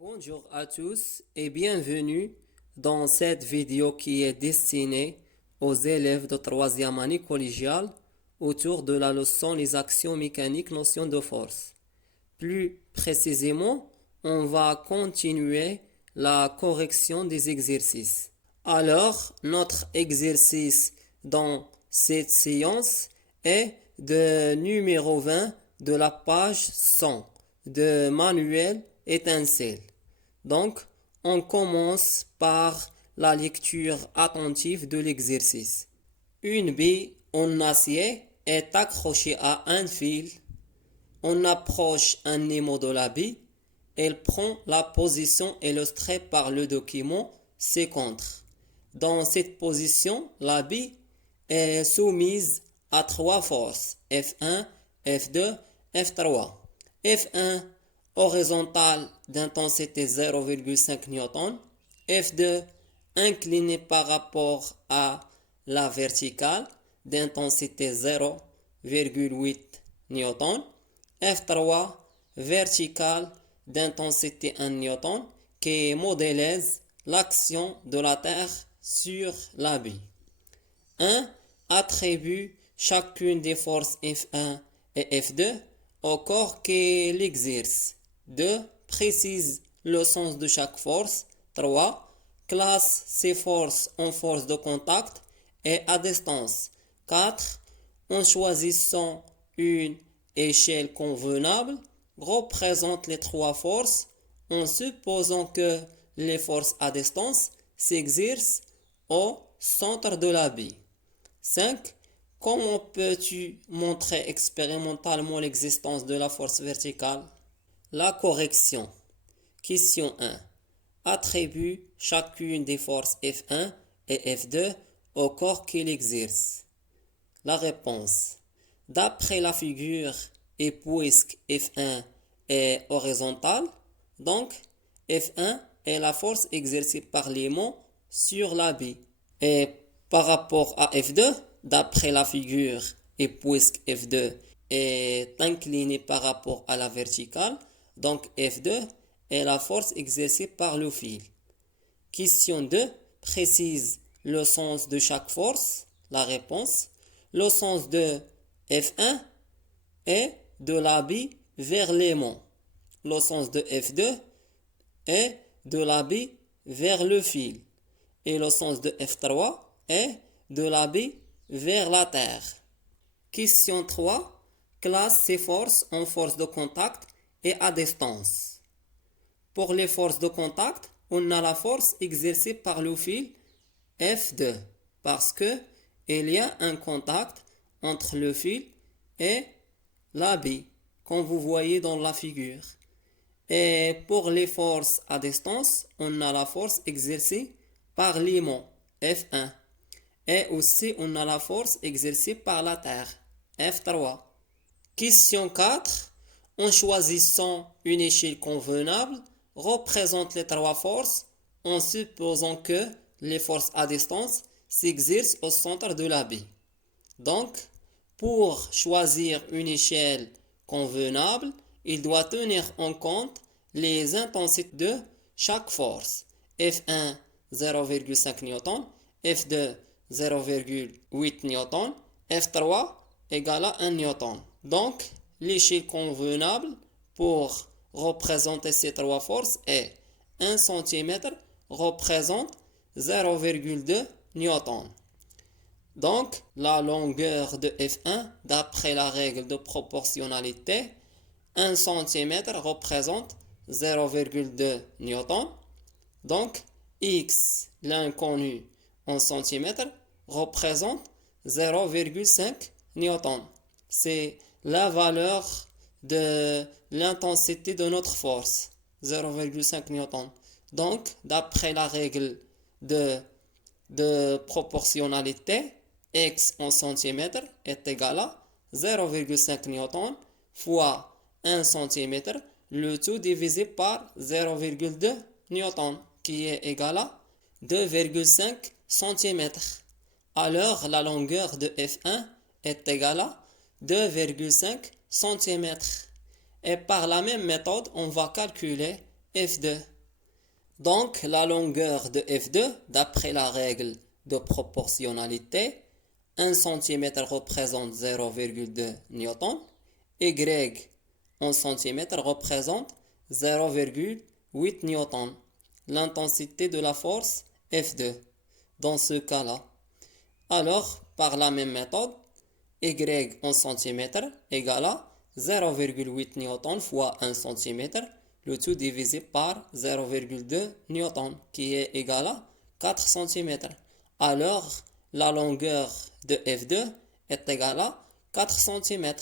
Bonjour à tous et bienvenue dans cette vidéo qui est destinée aux élèves de troisième année collégiale autour de la leçon Les actions mécaniques, notion de force. Plus précisément, on va continuer la correction des exercices. Alors, notre exercice dans cette séance est de numéro 20 de la page 100 de Manuel Étincelle. Donc, on commence par la lecture attentive de l'exercice. Une bille en acier est accrochée à un fil. On approche un niveau de la bille. Elle prend la position illustrée par le document ci-contre. Dans cette position, la bille est soumise à trois forces, F1, F2, F3. F1 horizontale d'intensité 0,5 N, F2 incliné par rapport à la verticale d'intensité 0,8 N, F3 verticale d'intensité 1 N qui modélise l'action de la Terre sur la bille. 1. Attribue chacune des forces F1 et F2 au corps qu'elle exerce. 2. Précise le sens de chaque force. 3. Classe ces forces en forces de contact et à distance. 4. En choisissant une échelle convenable, représente les trois forces en supposant que les forces à distance s'exercent au centre de la bille. 5. Comment peux-tu montrer expérimentalement l'existence de la force verticale? La correction. Question 1. Attribue chacune des forces F1 et F2 au corps qu'il exerce. La réponse. D'après la figure, et puisque F1 est horizontale, donc F1 est la force exercée par l'aimant sur la bille. Et par rapport à F2, d'après la figure, et puisque F2 est incliné par rapport à la verticale, donc F2 est la force exercée par le fil. Question 2. Précise le sens de chaque force. La réponse. Le sens de F1 est de la bille vers l'aimant. Le sens de F2 est de la bille vers le fil. Et le sens de F3 est de la bille vers la terre. Question 3. Classe ces forces en forces de contact et à distance. Pour les forces de contact, on a la force exercée par le fil F2 parce que il y a un contact entre le fil et la bille, comme vous voyez dans la figure. Et pour les forces à distance, on a la force exercée par l'aimant F1. Et aussi, on a la force exercée par la Terre F3. Question 4. En choisissant une échelle convenable, représente les trois forces en supposant que les forces à distance s'exercent au centre de la bille. Donc, pour choisir une échelle convenable, il doit tenir en compte les intensités de chaque force. F1 0,5 N, F2 0,8 N, F3 égale à 1 N. Donc, l'échelle convenable pour représenter ces trois forces est 1 cm représente 0,2 N. Donc, la longueur de F1, d'après la règle de proportionnalité, 1 cm représente 0,2 N. Donc, X, l'inconnu en centimètres, représente 0,5 N. C'est la valeur de l'intensité de notre force, 0,5 N. Donc, d'après la règle de proportionnalité, X en centimètres est égal à 0,5 N fois 1 cm, le tout divisé par 0,2 N, qui est égal à 2,5 cm. Alors, la longueur de F1 est égale à 2,5 cm. Et par la même méthode, on va calculer F2. Donc, la longueur de F2, d'après la règle de proportionnalité, 1 cm représente 0,2 newton, Y en centimètres représente 0,8 newton. L'intensité de la force F2 dans ce cas-là. Alors, par la même méthode, Y en centimètres égale à 0,8 newton fois 1 cm, le tout divisé par 0,2 newton, qui est égal à 4 cm. Alors, la longueur de F2 est égale à 4 cm.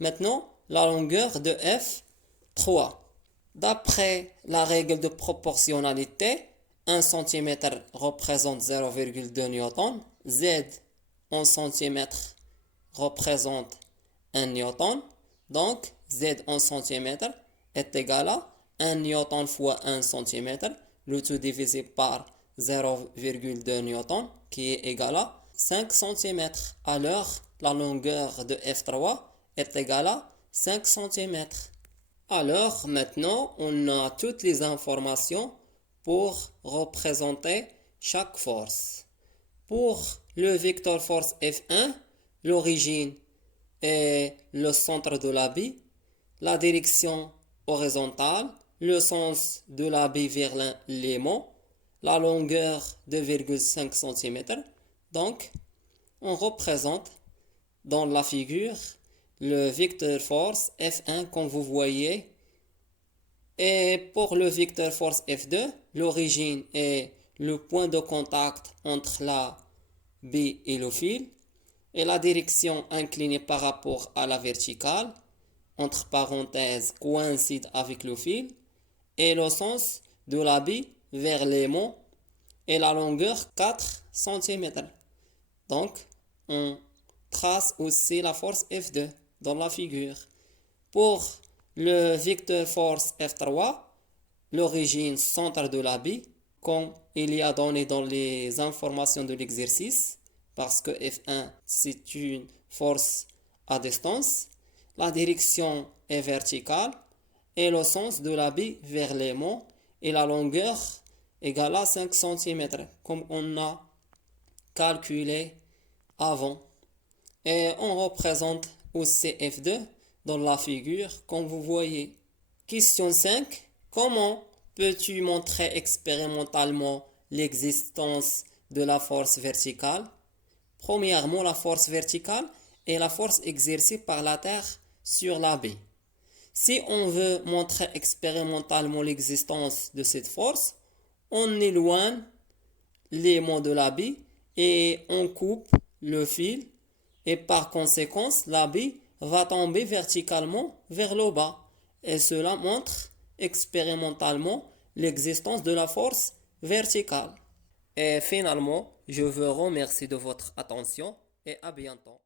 Maintenant, la longueur de F3. D'après la règle de proportionnalité, 1 cm représente 0,2 newton, Z en centimètres représente 1 newton, donc Z en centimètres est égal à 1 newton fois 1 cm, le tout divisé par 0,2 newton, qui est égal à 5 cm. Alors, la longueur de F3 est égale à 5 cm. Alors, maintenant, on a toutes les informations pour représenter chaque force. Pour le vecteur force F1, l'origine est le centre de la bille, la direction horizontale, le sens de la bille vers l'aimant, la longueur de 2,5 cm. Donc, on représente dans la figure le vecteur force F1 comme vous voyez. Et pour le vecteur force F2, l'origine est le point de contact entre la bille et le fil, et la direction inclinée par rapport à la verticale, entre parenthèses, coïncide avec le fil, et le sens de la bille vers l'aimant, et la longueur 4 cm. Donc, on trace aussi la force F2 dans la figure. Pour le vecteur force F3, l'origine centre de la bille, comme il y a donné dans les informations de l'exercice, parce que F1 c'est une force à distance, la direction est verticale et le sens de la bille vers l'aimant et la longueur égale à 5 cm, comme on a calculé avant. Et on représente aussi F2 dans la figure comme vous voyez. Question 5. Comment peux-tu montrer expérimentalement l'existence de la force verticale? Premièrement, la force verticale est la force exercée par la Terre sur la bille. Si on veut montrer expérimentalement l'existence de cette force, on éloigne l'aimant de la bille et on coupe le fil et par conséquent, la bille va tomber verticalement vers le bas. Et cela montre expérimentalement l'existence de la force verticale. Et finalement, je vous remercie de votre attention et à bientôt.